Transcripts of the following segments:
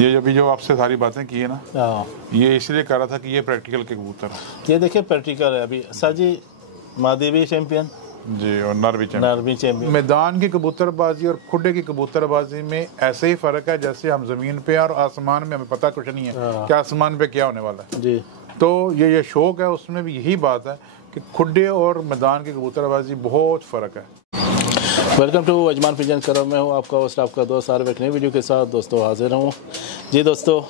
ये अभी जो आपसे सारी बातें की है ना, हाँ, ये इसलिए कर रहा था कि ये प्रैक्टिकल के कबूतर है ये देखिए प्रैक्टिकल है। अभी साजी मादी भी चैंपियन जी, और नर भी चैंपियन। नर भी चैंपियन। मैदान की कबूतरबाजी और खुडे की कबूतरबाजी में ऐसे ही फर्क है जैसे हम जमीन पे और आसमान में, हमें पता कुछ नहीं है कि आसमान पे क्या होने वाला है जी। तो ये शौक है, उसमें भी यही बात है कि खुडे और मैदान की कबूतरबाजी बहुत फ़र्क है। वेलकम टू अजमान पिजन करम। मैं हूँ आपका होस्ट, आपका दोस्त आरिफ। एक नई वीडियो के साथ दोस्तों हाजिर हूँ जी। दोस्तों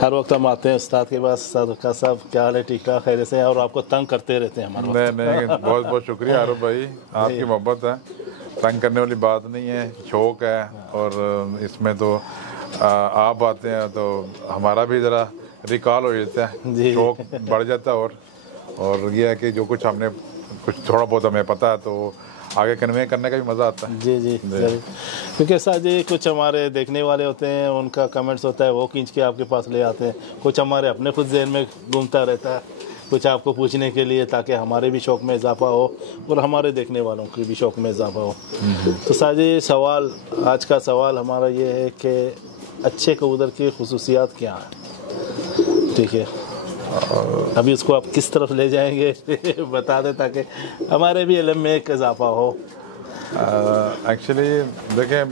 हर वक्त हम आते हैं उस्ताद के पास, सर का सब क्या हाल है, ठीक ठाक खैर से, और आपको तंग करते रहते हैं हमारे। नहीं, बहुत बहुत शुक्रिया आरिफ भाई, आपकी मोहब्बत है, तंग करने वाली बात नहीं है, शौक है। और इसमें तो आप आते हैं तो हमारा भी ज़रा रिकॉल हो जाता है, शौक बढ़ जाता है। और ये है कि जो कुछ हमने कुछ थोड़ा बहुत हमें पता है तो आगे कन्वे करने का भी मज़ा आता है। जी जी जरूर, क्योंकि सर जी कुछ हमारे देखने वाले होते हैं, उनका कमेंट्स होता है, वो खींच के आपके पास ले आते हैं। कुछ हमारे अपने खुद जहन में घूमता रहता है, कुछ आपको पूछने के लिए, ताकि हमारे भी शौक़ में इजाफा हो और हमारे देखने वालों के भी शौक़ में इजाफा हो। तो सर जी सवाल, आज का सवाल हमारा ये है कि अच्छे कबूतर की खुसूसियात क्या हैं? ठीक है, अभी उसको आप किस तरफ ले जाएंगे बता दें ताकि हमारे भी इल्म में एक इजाफा हो। एक्चुअली देखें,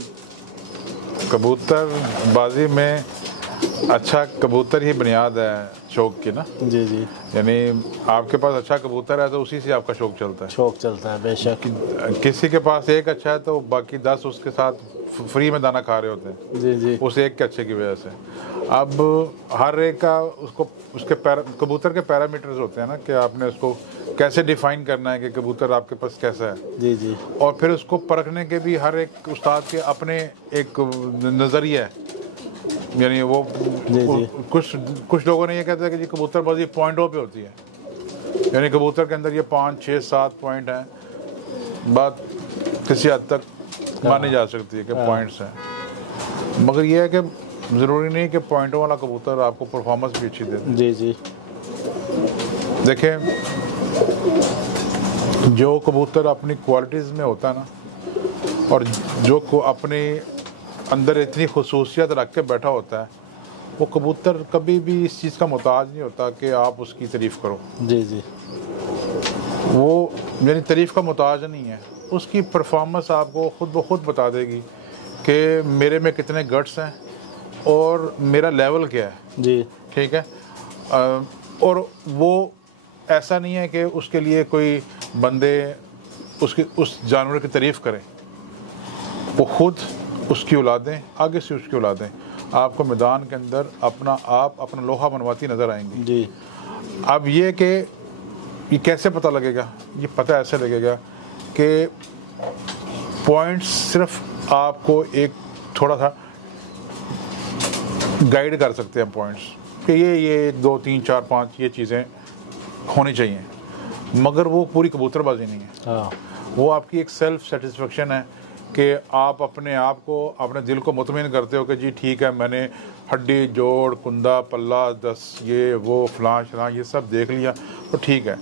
कबूतरबाजी में अच्छा कबूतर ही बुनियाद है शौक की ना। जी जी, यानी आपके पास अच्छा कबूतर है तो उसी से आपका शौक चलता है। शौक चलता है बेशक। किसी के पास एक अच्छा है तो बाकी 10 उसके साथ फ्री में दाना खा रहे होते हैं जी जी, उस एक के अच्छे की वजह से। अब हर एक का उसको उसके कबूतर के पैरामीटर्स होते हैं ना, कि आपने उसको कैसे डिफाइन करना है कि कबूतर आपके पास कैसा है। जी जी, और फिर उसको परखने के भी हर एक उस्ताद के अपने एक नज़रिया है। यानी वो कुछ लोगों ने ये कहते हैं कि जी कबूतरबाजी पॉइंटों पे होती है, यानी कबूतर के अंदर ये 5, 6, 7 पॉइंट हैं। बात किसी हद तक मानी जा सकती है कि पॉइंट्स हैं, मगर ये है कि ज़रूरी नहीं कि पॉइंटों वाला कबूतर आपको परफॉर्मेंस भी अच्छी दे। जी जी, देखें, जो कबूतर अपनी क्वालिटीज़ में होता है ना, और जो को अपने अंदर इतनी खसूसियत रख के बैठा होता है, वो कबूतर कभी भी इस चीज़ का मोहताज नहीं होता कि आप उसकी तारीफ़ करो। जी जी, वो यानी तारीफ़ का मोहताज नहीं है, उसकी परफॉर्मेंस आपको खुद ब खुद बता देगी कि मेरे में कितने गट्स हैं और मेरा लेवल क्या है। जी, ठीक है। और वो ऐसा नहीं है कि उसके लिए कोई बंदे उसकी उस जानवर की तारीफ़ करें, वो खुद उसकी औलादें, आगे से उसकी औलादें आपको मैदान के अंदर अपना लोहा बनवाती नज़र आएंगी जी। अब ये कि ये कैसे पता लगेगा? ये पता ऐसे लगेगा कि पॉइंट्स सिर्फ आपको एक थोड़ा सा गाइड कर सकते हैं पॉइंट्स, कि ये 2, 3, 4, 5 ये चीज़ें होनी चाहिए, मगर वो पूरी कबूतरबाजी नहीं है। हाँ, वो आपकी एक सेल्फ सेटिस्फेक्शन है कि आप अपने आप को, अपने दिल को मुतमिन करते हो कि जी ठीक है, मैंने हड्डी, जोड़, कुंदा, पल्ला, 10 ये वो फलां शलां ये सब देख लिया तो ठीक है,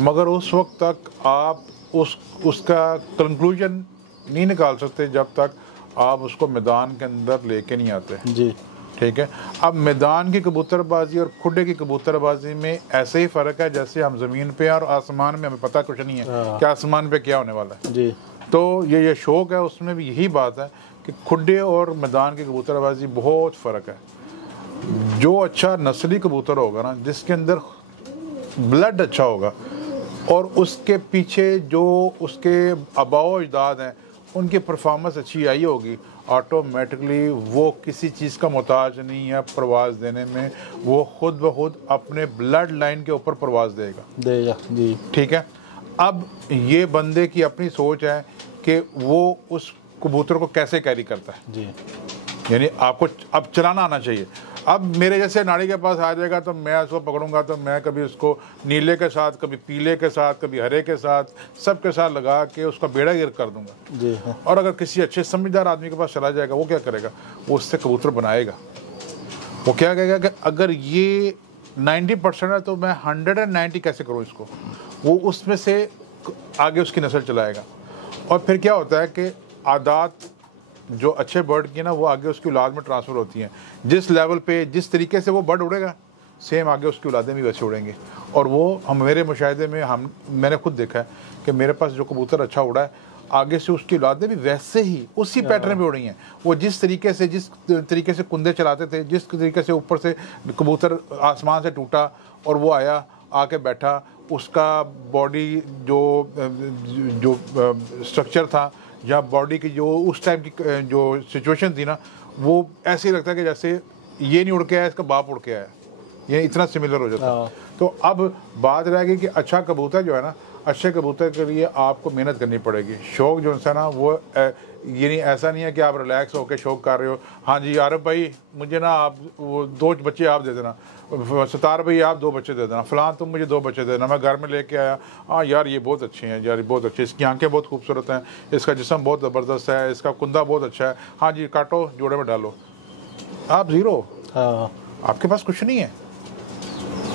मगर उस वक्त तक आप उसका कंक्लूजन नहीं निकाल सकते जब तक आप उसको मैदान के अंदर लेके नहीं आते जी। ठीक है। अब मैदान की कबूतरबाजी और खुडे की कबूतरबाजी में ऐसे ही फ़र्क है जैसे हम ज़मीन पे और आसमान में, हमें पता कुछ नहीं है कि आसमान पे क्या होने वाला है जी। तो ये शौक है, उसमें भी यही बात है कि खुडे और मैदान की कबूतरबाजी बहुत फ़र्क है। जो अच्छा नस्ली कबूतर होगा ना, जिसके अंदर ब्लड अच्छा होगा और उसके पीछे जो उसके आबाओ अजदाद हैं उनकी परफॉर्मेंस अच्छी आई होगी, ऑटोमेटिकली वो किसी चीज़ का मोहताज नहीं है परवाज़ देने में, वो खुद ब खुद अपने ब्लड लाइन के ऊपर परवाज़ देगा जी। ठीक है। अब ये बंदे की अपनी सोच है कि वो उस कबूतर को कैसे कैरी करता है जी। यानी आपको अब चलाना आना चाहिए। अब मेरे जैसे नाड़ी के पास आ जाएगा तो मैं उसको पकड़ूंगा तो मैं कभी उसको नीले के साथ, कभी पीले के साथ, कभी हरे के साथ, सब के साथ लगा के उसका बेड़ा गिर कर दूंगा जी। हाँ। और अगर किसी अच्छे समझदार आदमी के पास चला जाएगा, वो क्या करेगा? वो उससे कबूतर बनाएगा। वो क्या कहेगा कि अगर ये 90% है तो मैं 190 कैसे करूँ इसको, वो उसमें से आगे उसकी नस्ल चलाएगा। और फिर क्या होता है कि आदात जो अच्छे बर्ड की ना वो आगे उसकी औलाद में ट्रांसफ़र होती हैं। जिस लेवल पे जिस तरीके से वो बर्ड उड़ेगा सेम आगे उसकी औलादें भी वैसे उड़ेंगे। और वो हम मेरे मुशाहिदे में मैंने खुद देखा है कि मेरे पास जो कबूतर अच्छा उड़ा है आगे से उसकी औलादें भी वैसे ही उसी पैटर्न पे उड़ी हैं। वो जिस तरीके से कुंदे चलाते थे, जिस तरीके से ऊपर से कबूतर आसमान से टूटा और वो आया आके बैठा, उसका बॉडी जो स्ट्रक्चर था या बॉडी की जो उस टाइम की जो सिचुएशन थी ना, वो ऐसे ही लगता है कि जैसे ये नहीं उड़ के आया, इसका बाप उड़ के आया, ये इतना सिमिलर हो जाता है। तो अब बात रह गई कि अच्छा कबूतर जो है ना, अच्छे कबूतर के लिए आपको मेहनत करनी पड़ेगी। शौक जो है ना वो ये नहीं, ऐसा नहीं है कि आप रिलैक्स होकर शौक कर रहे हो। हाँ जी आरब भाई मुझे ना आप वो 2 बच्चे आप दे देना, सतार भाई आप 2 बच्चे दे देना, फलां तुम मुझे 2 बच्चे दे देना, मैं घर में लेके आया, हाँ यार ये बहुत अच्छे हैं, यार ये बहुत अच्छे, इसकी आंखें बहुत खूबसूरत हैं, इसका जिस्म बहुत ज़बरदस्त है, इसका कुंदा बहुत अच्छा है, हाँ जी काटो जोड़े में डालो। आप ज़ीरो, आपके पास कुछ नहीं है।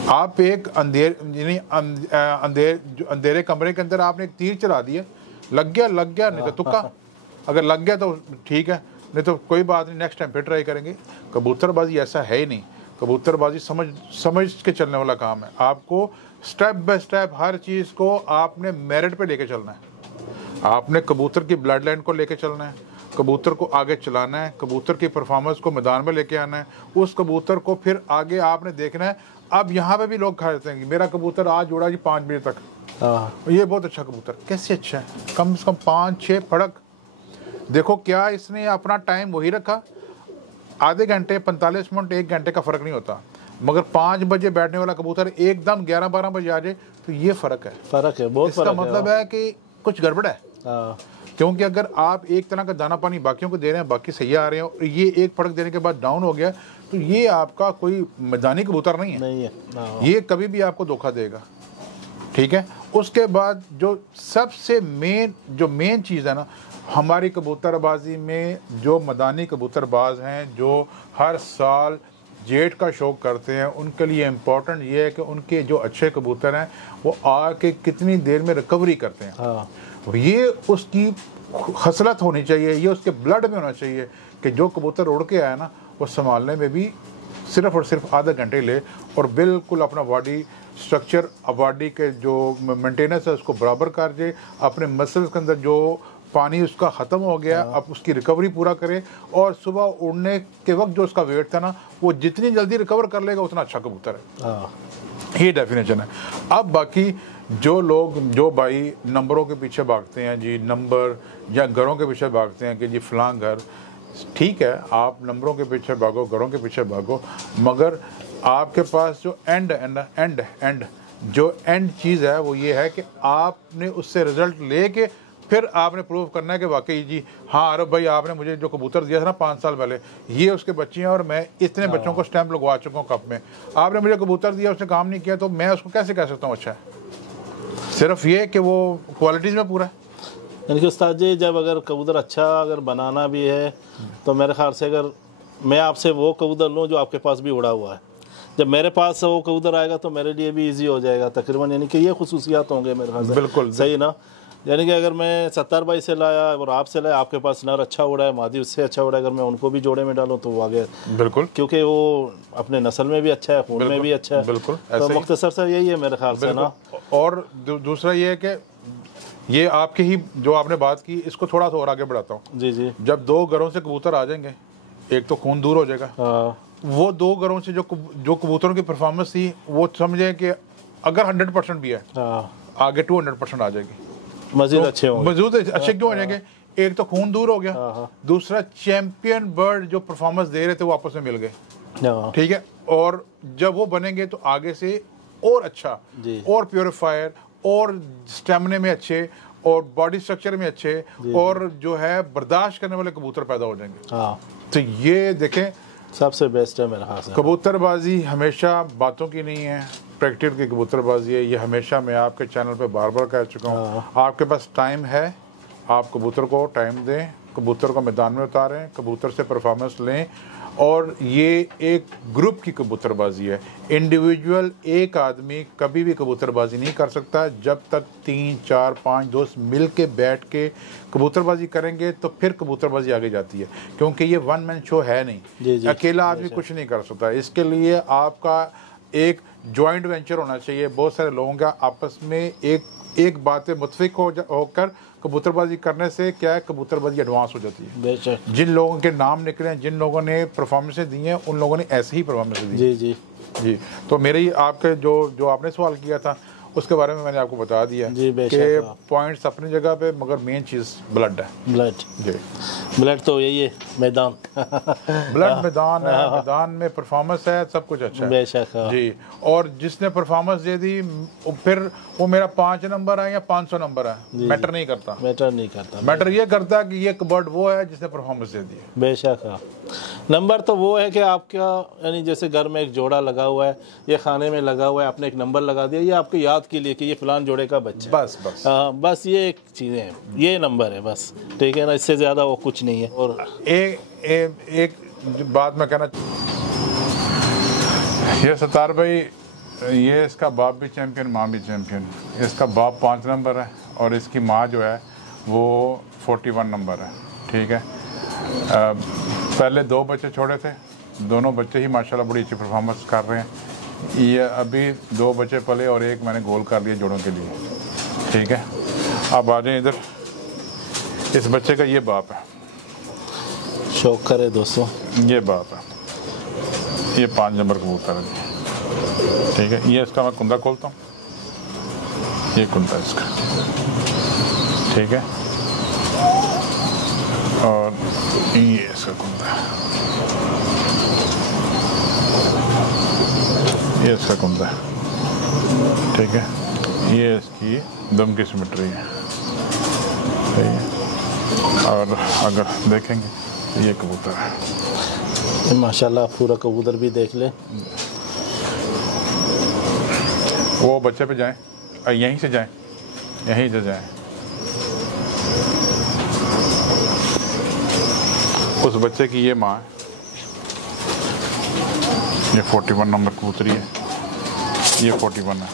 आप एक अंधेरे कमरे के अंदर आपने एक तीर चला दिया, लग गया नहीं तो तुक्का, अगर लग गया तो ठीक है, नहीं तो कोई बात नहीं, नेक्स्ट टाइम फिर ट्राई करेंगे। कबूतरबाजी ऐसा है ही नहीं। कबूतरबाजी समझ के चलने वाला काम है। आपको स्टेप बाय स्टेप हर चीज़ को आपने मेरिट पे लेके चलना है। आपने कबूतर की ब्लड लाइन को लेके चलना है, कबूतर को आगे चलाना है, कबूतर की परफॉर्मेंस को मैदान में लेके आना है, उस कबूतर को फिर आगे आपने देखना है। अब यहाँ पे भी लोग खा जाते हैं कि मेरा कबूतर आज उड़ा जी 5 बजे तक, ये बहुत अच्छा कबूतर, कैसे अच्छा है, कम से कम 5-6 फड़क। देखो क्या इसने अपना टाइम वही रखा, आधे घंटे 45 मिनट 1 घंटे का फ़र्क नहीं होता, मगर 5 बजे बैठने वाला कबूतर एकदम 11-12 बजे आ जाए तो ये फ़र्क है, बहुत इसका फर्क मतलब है कि कुछ गड़बड़ है। क्योंकि अगर आप एक तरह का दाना पानी बाकियों को दे रहे हैं, बाकी सही आ रहे हैं, और ये एक फड़क देने के बाद डाउन हो गया, तो ये आपका कोई मैदानी कबूतर नहीं है, ये कभी भी आपको धोखा देगा। ठीक है। उसके बाद जो सबसे मेन चीज़ है ना हमारी कबूतरबाजी में, जो मैदानी कबूतरबाज हैं जो हर साल जेट का शौक करते हैं, उनके लिए इम्पोर्टेंट ये है कि उनके जो अच्छे कबूतर हैं वो आके कितनी देर में रिकवरी करते हैं। ये उसकी हसरत होनी चाहिए, ये उसके ब्लड में होना चाहिए कि जो कबूतर उड़ के आया ना वो संभालने में भी सिर्फ और सिर्फ आधा घंटे ले और बिल्कुल अपना बॉडी स्ट्रक्चर, बॉडी के जो मेंटेनेंस है उसको बराबर कर दे, अपने मसल्स के अंदर जो पानी उसका ख़त्म हो गया अब उसकी रिकवरी पूरा करे, और सुबह उड़ने के वक्त जो उसका वेट था ना वो जितनी जल्दी रिकवर कर लेगा उतना अच्छा कबूतर है। ये डेफिनेशन है। अब बाकी जो भाई नंबरों के पीछे भागते हैं जी, नंबर या घरों के पीछे भागते हैं कि जी फलां घर, ठीक है आप नंबरों के पीछे भागो, घरों के पीछे भागो, मगर आपके पास जो एंड चीज़ है वो ये है कि आपने उससे रिजल्ट लेके फिर आपने प्रूव करना है कि वाकई जी हाँ अरब भाई आपने मुझे जो कबूतर दिया था ना 5 साल पहले, ये उसके बच्चे हैं और मैं इतने बच्चों को स्टैंप लगवा चुका हूँ कप में, आपने मुझे कबूतर दिया उसने काम नहीं किया तो मैं उसको कैसे कह सकता हूँ अच्छा है? सिर्फ ये कि वो क्वालिटीज़ में पूरा है। यानी कि उस्ताद जी जब अगर कबूतर अच्छा अगर बनाना भी है तो मेरे ख्याल से अगर मैं आपसे वो कबूतर लूँ जो आपके पास भी उड़ा हुआ है, जब मेरे पास वो कबूतर आएगा तो मेरे लिए भी इजी हो जाएगा तकरीबन, यानी कि ये खुसूसियात होंगे मेरे ख्याल से। बिल्कुल सही ना। यानी कि अगर मैं 70 भाई से लाया और आपसे लाया, आपके पास नर अच्छा उड़ा है, मादी उससे अच्छा उड़ा है, अगर मैं उनको भी जोड़े में डालूं तो वो आगे बिल्कुल, क्योंकि वो अपने नस्ल में भी अच्छा है, खून में भी अच्छा है। बिल्कुल, तो मुख्तसर सर यही है मेरे ख्याल से ना। और दूसरा ये है कि ये आपकी ही जो आपने बात की, इसको थोड़ा सा और आगे बढ़ाता हूँ। जी जी। जब 2 घरों से कबूतर आ जाएंगे, एक तो खून दूर हो जाएगा, वो 2 घरों से जो कबूतरों की परफॉर्मेंस थी वो समझे कि अगर 100% भी है आगे 200% आ जाएगी, मजीद अच्छे होंगे। मजूद अच्छे क्यों हो जाएंगे? एक तो खून दूर हो गया, दूसरा चैंपियन बर्ड जो परफॉर्मेंस दे रहे थे वो आपस में मिल गए, ठीक है, और जब वो बनेंगे तो आगे से और अच्छा और प्योरीफायर और स्टेमिना में अच्छे और बॉडी स्ट्रक्चर में अच्छे और जो है बर्दाश्त करने वाले कबूतर पैदा हो जाएंगे। तो ये देखें सबसे बेस्ट है मेरे हाथ से। कबूतरबाजी हमेशा बातों की नहीं है, प्रैक्टिस की कबूतरबाजी है। ये हमेशा मैं आपके चैनल पे बार बार कह चुका हूँ। आपके पास टाइम है, आप कबूतर को टाइम दें, कबूतर को मैदान में उतारें, कबूतर से परफॉर्मेंस लें, और ये एक ग्रुप की कबूतरबाजी है। इंडिविजुअल एक आदमी कभी भी कबूतरबाजी नहीं कर सकता। जब तक 3, 4, 5 दोस्त मिल के बैठ के कबूतरबाजी करेंगे तो फिर कबूतरबाजी आगे जाती है, क्योंकि ये वन मैन शो है नहीं। अकेला आदमी कुछ नहीं कर सकता। इसके लिए आपका एक जॉइंट वेंचर होना चाहिए। बहुत सारे लोगों का आपस में एक बात पे मुत्फिक होकर कबूतरबाजी करने से क्या है, कबूतरबाजी एडवांस हो जाती है। बेशक। जिन लोगों के नाम निकले हैं, जिन लोगों ने परफॉर्मेंसें दी हैं, उन लोगों ने ऐसे ही परफॉर्मेंसें दी। जी जी जी। तो मेरे आपके जो आपने सवाल किया था उसके बारे में मैंने आपको बता दिया जी, कि पॉइंट्स अपनी जगह पे, मगर मेन चीज़ ब्लड है। ब्लड जी, ब्लड तो यही है, मैदान ब्लड मैदान है, मैदान में परफॉर्मेंस है, सब कुछ अच्छा है। बेशक जी। और जिसने परफॉर्मेंस दे दी फिर वो मेरा 5 नंबर है या 500 नंबर है, मैटर नहीं करता। मैटर नहीं करता। मैटर ये करता है कि ये बर्ड वो है जिसने परफॉर्मेंस दे दी है। बेशक। नंबर तो वो है कि आपका, यानी जैसे घर में एक जोड़ा लगा हुआ है या खाने में लगा हुआ है, आपने एक नंबर लगा दिया, ये आपके याद के लिए कि ये फलान जोड़े का बच्चा है। बस बस ये एक चीज़ें हैं, ये नंबर है बस, ठीक है ना, इससे ज़्यादा वो कुछ नहीं है। और एक बात मैं कहना, ये सतार भाई, ये इसका बाप भी चैम्पियन, माँ भी चैम्पियन। इसका बाप 5 नंबर है और इसकी माँ जो है वो 41 नंबर है, ठीक है। पहले 2 बच्चे छोड़े थे, दोनों बच्चे ही माशाल्लाह बड़ी अच्छी परफॉर्मेंस कर रहे हैं। ये अभी 2 बच्चे पले और एक मैंने गोल कर दिया जोड़ों के लिए, ठीक है। अब आ जाए इधर, इस बच्चे का ये बाप है, शौक करे दोस्तों, ये बाप है, ये 5 नंबर कबूतर है, ठीक है। ये इसका मैं कुंदा खोलता हूँ, ये कुंदा इसका, ठीक है। और ये इसका कुंदा है, ये इसका कुंदा है, ठीक है। ये इसकी दम की सिमेट्री है, ठीक है। और अगर देखेंगे ये कबूतर है, माशाल्लाह पूरा कबूतर भी देख ले। वो बच्चे पे जाएं, यहीं से जाएं, यहीं से जाएं। उस बच्चे की ये माँ है, ये 41 नंबर कबूतरी है, ये 41 है।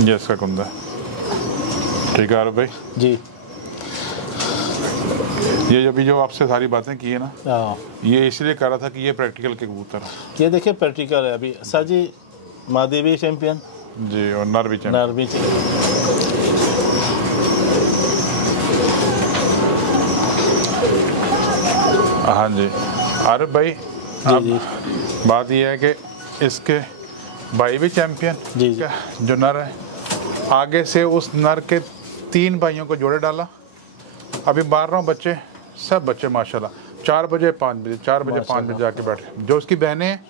ये इसका कुंदा है, ठीक है आरिफ भाई जी। ये अभी जो आपसे सारी बातें की है ना, ये इसलिए कह रहा था कि ये प्रैक्टिकल के कबूतर है। ये देखिए प्रैक्टिकल है। अभी साजी मादी भी चैंपियन जी, और नर भी चैंपियन। नर भी चैंपियन। हाँ जी आरिफ भाई, अब बात ये है कि इसके भाई भी चैंपियन, जी क्या जो नर है, आगे से उस नर के 3 भाइयों को जोड़े डाला। अभी मार रहा हूँ बच्चे, सब बच्चे माशाल्लाह 4 बजे 5 बजे 4 बजे 5 बजे जाके बैठे। जो उसकी बहनें हैं,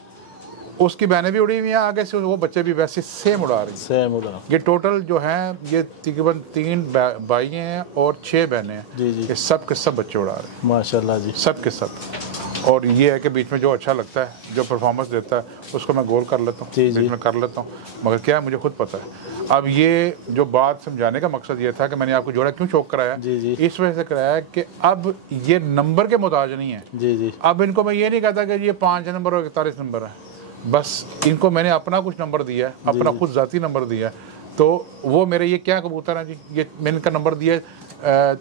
उसकी बहनें भी उड़ी हुई हैं, आगे से वो बच्चे भी वैसे सेम उड़ा रही हैं। सेम उड़ा। ये टोटल जो हैं, ये तकरीबन 3 भाई हैं और 6 बहनें हैं। जी जी, ये सब के सब बच्चे उड़ा रहे हैं, माशाल्लाह जी, सब के सब। और ये है कि बीच में जो अच्छा लगता है, जो परफॉर्मेंस देता है, उसको मैं गोल कर लेता हूँ, बीच में कर लेता हूँ। मगर क्या है, मुझे खुद पता है। अब ये जो बात समझाने का मकसद ये था कि मैंने आपको जोड़ा क्यों शौक कराया, जी जी, इस वजह से कराया कि अब ये नंबर के मुताज नहीं है। जी जी। अब इनको मैं ये नहीं कहता कि ये 5 नंबर और 41 नंबर है, बस इनको मैंने अपना कुछ नंबर दिया है, अपना खुद ज़ाती नंबर दिया है। तो वो मेरे ये क्या कबूतर हैं जी, ये मैंने इनका नंबर दिया है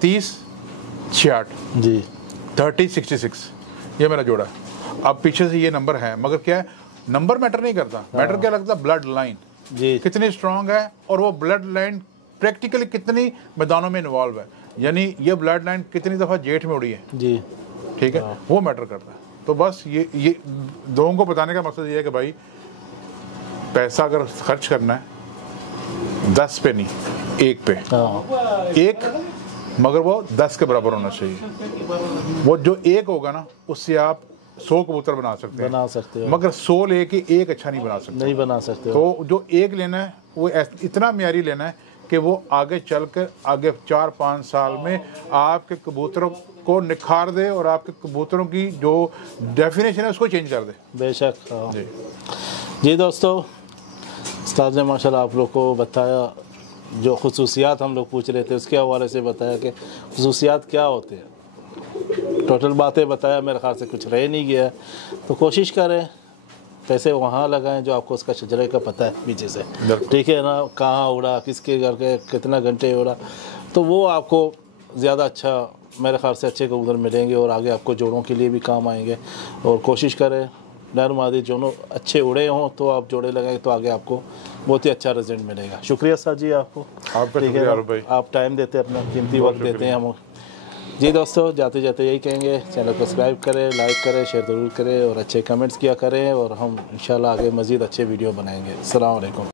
30-66 जी, 30-66, ये मेरा जोड़ा है। अब पीछे से ये नंबर है, मगर क्या है, नंबर मैटर नहीं करता। मैटर क्या लगता है, ब्लड लाइन जी, कितनी स्ट्रांग है और वो ब्लड लाइन प्रैक्टिकली कितनी मैदानों में इन्वॉल्व है, यानी ये ब्लड लाइन कितनी दफ़ा जेठ में उड़ी है जी, ठीक है, वो मैटर करता है। तो बस ये लोगों को बताने का मकसद ये है कि भाई पैसा अगर खर्च करना है 10 पे नहीं, 1 पे, एक, मगर वो 10 के बराबर होना चाहिए। वो जो 1 होगा ना, उससे आप 100 कबूतर बना सकते हैं, मगर 100 लेके 1 अच्छा नहीं बना सकते, नहीं बना सकते। तो जो 1 लेना है वो इतना म्यारी लेना है कि वो आगे चलकर आगे 4-5 साल में आपके कबूतरों को निखार दे और आपके कबूतरों की जो डेफिनेशन है उसको चेंज कर दे। बेशक। जी जी दोस्तों, उस्ताद ने माशाल्लाह आप लोग को बताया जो खसूसियात हम लोग पूछ रहे थे उसके हवाले से बताया कि खसूसियात क्या होते हैं। टोटल बातें बताया, मेरे ख्याल से कुछ रह नहीं गया। तो कोशिश करें पैसे वहाँ लगाएं जो आपको उसका शजरे का पता है पीछे से, ठीक है ना, कहाँ उड़ा, किसके घर के कितना घंटे उड़ा, तो वो आपको ज़्यादा अच्छा, मेरे ख्याल से अच्छे कबूतर मिलेंगे और आगे आपको जोड़ों के लिए भी काम आएंगे। और कोशिश करें नर मादी दोनों अच्छे उड़े हों तो आप जोड़े लगाएं तो आगे आपको बहुत ही अच्छा रिजल्ट मिलेगा। शुक्रिया सर जी आपको, आपका ठीक शुक्रिया है आरूफ भाई, आप टाइम देते हैं, अपना कीमती वक्त देते हैं हम। जी दोस्तों, जाते जाते यही कहेंगे, चैनल को सब्सक्राइब करें, लाइक करें, शेयर ज़रूर करें और अच्छे कमेंट्स किया करें और हम इंशाल्लाह आगे मज़ीद अच्छे वीडियो बनाएंगे। अस्सलाम वालेकुम।